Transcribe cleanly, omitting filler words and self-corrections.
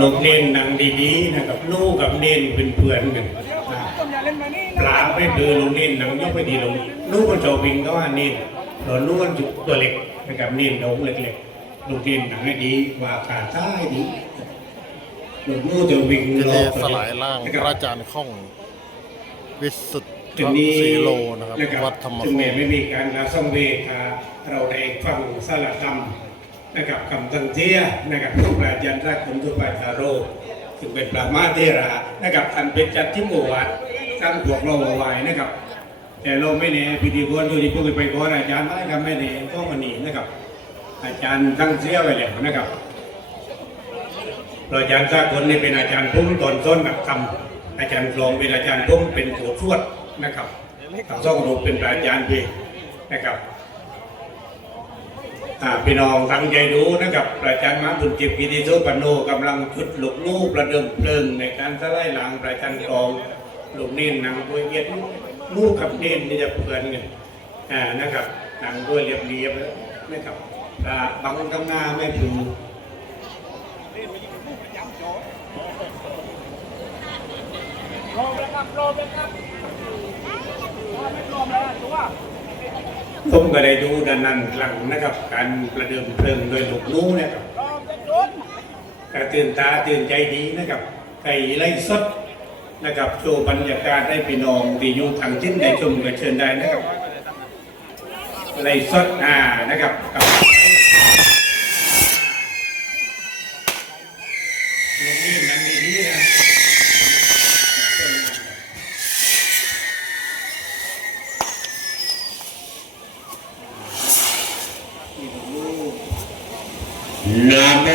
ลงเน้นหนังดีๆนะครับลูกกับเน้นเป็นเพื่อนกันปลาไม่เดือลงเน้นหนังยกไปดีลงลูกมันจะวิ่งก็ว่าเน้นเราลูกมันตัวเล็กนะครับเน้นลงเล็กๆลูกเน้นหนังให้ดีว่าขาใต้ดีลูกจะวิ่ง กิ ร เล อบ สลายล่างพระอาจารย์ข้องวิสุทธิ์ จุดนี้ สีโลนะครับวัดธรรม จุด โค นี้ไม่มีการรับส่งเวทเราได้ฟังสารธรรมนะครับคำตังเจียนะครับพระอาจารย์รักขุนทุปาจาโรซึ่งเป็นปรามาเทระนะครับท่านเป็นจัดที่หมู่วัดตั้งพวกเราเอาไว้นะครับ แต่เราไม่แน่พิธีกรที่พูดไปก่อนอาจารย์ไม่ครับไม่แน่ก็มันนี่นะครับ อาจารย์ตั้งเสียไว้แล้วนะครับอาจารย์สากลนี่เป็นอาจารย์พุ่มตอนต้นแบบคำอาจารย์กลองเป็นอาจารย์พุ่มเป็นตัวทวดนะครับทั้งสองรูปเป็นอาจารย์พี่นะครับพี่น้องตั้งใจดูนะครับอาจารย์มาบุญจิตกิติโสปโนกำลังจุดหลกลูกประเดิมเพลิงในการสลายหลังอาจารย์กลองลูกเน้นหนังด้วยเย็ดลูกกับเน้นนี่จะเพื่อนกันนะครับหนังด้วยเรียบๆนะครับบังกำหน้าไม่ถึงผมก็ได้ดูด้านนั้นหลังนะครับการประเดิมเพลิงโดยหลวงนู้นะครับกระตื่นตาตื่นใจดีนะครับไก่ไล่สดนะครับโชว์บรรยากาศได้พี่น้องที่อยู่ทางจิ้นได้ชมกันเชิญได้นะครับไล่สดนะครับกับนี่มันดีนะนะโม